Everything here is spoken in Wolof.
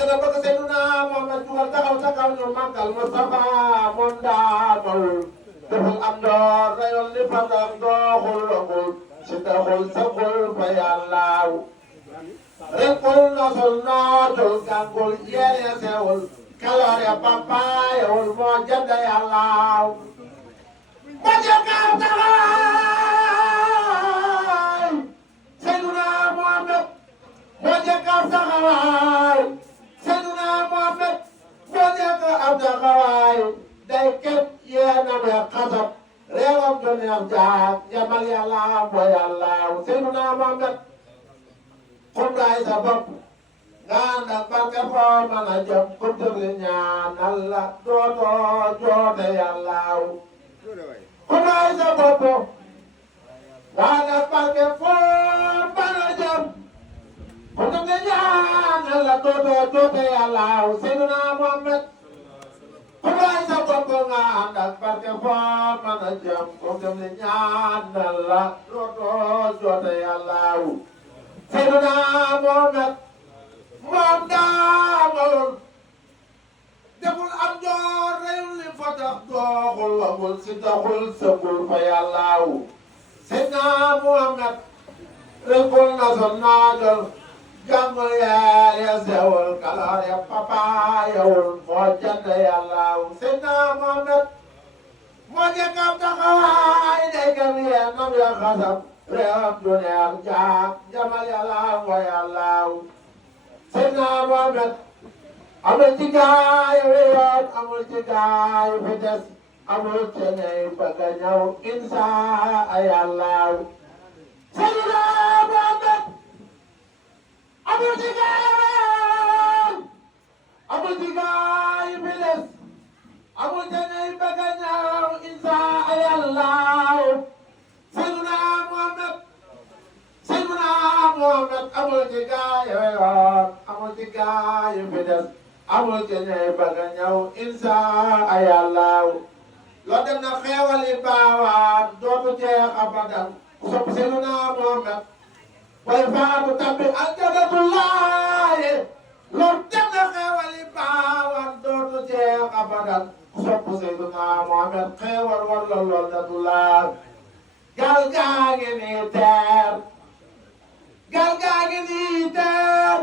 gën a bëgg Seydina Muhammad jugal taxaw sa kaw ñu màggal Mustafa moom daamawul deful am door rayol li fatak dooxul logul si taxul sagul fa yàllaaw rekkul nosul nootul gàngul yéene sewul kaloor ya papaayewul moo jënd yàllaaw ma jëkkaaw taxawaay Seydina Muhammad moo jëkkaaw taxawaay Seydina Muhammad moo jëkkaaw taxawaay day ket yéena me xasab réewam du neex jaag jamal yàllaaw moo yàllaaw Seydina Muhammad xumraay sa bopp nga ànd ak barke foo mën a jëm ku tëgli ñaanal la dootoo joote yàllaaw xumraay sa bopp nga ànd ak barke foo mën a jëm ku tëgli ñaanal la dootoo joote yàllaaw Seydina Muhammad xumraay sa bopp nga ànd ak barke foo mën a jëm ku tëgli ñaanal la dootoo joote yàllaaw Seydina Muhammad moom daamawul deful am door reyul li fa tax dooxul wagul si taxul sëggul fa yàllaaw Seydina Muhammad rekkul na son naajol jàngul yaal ya sewul kaloor ya papaayawul moo jënd yàllaaw Seydina Muhammad moo jëkkam taxawaay day gam yeenam ya xasab réewam du neex jaag jamal yàllaaw moo yàllaaw Seydina Muhammad amul ci gaay yoon amul ci gaay fi des amul ci ñay bëgg a ñëw insa yàllaaw Seydina Muhammad amul ci gaay yoon amul ci gaay fi des amul ci ñay bëgg a ñëw insa yàllaaw Seydina Muhammad amul ci gaay yoon amul ci gaay fi des amul ci ñay bëgg a ñëw insa yàllaaw loo dem na xeewali baawaan dootu jeex abadan ku sopp Seydina Muhammad way faatu tabbi aljannatullaahi loo dem na xeewali baawaan dootu jeex abadan ku sopp Seydina Muhammad xeewal war la lool natulaa gal gaa ngi nii teer gal gaa ngi nii teer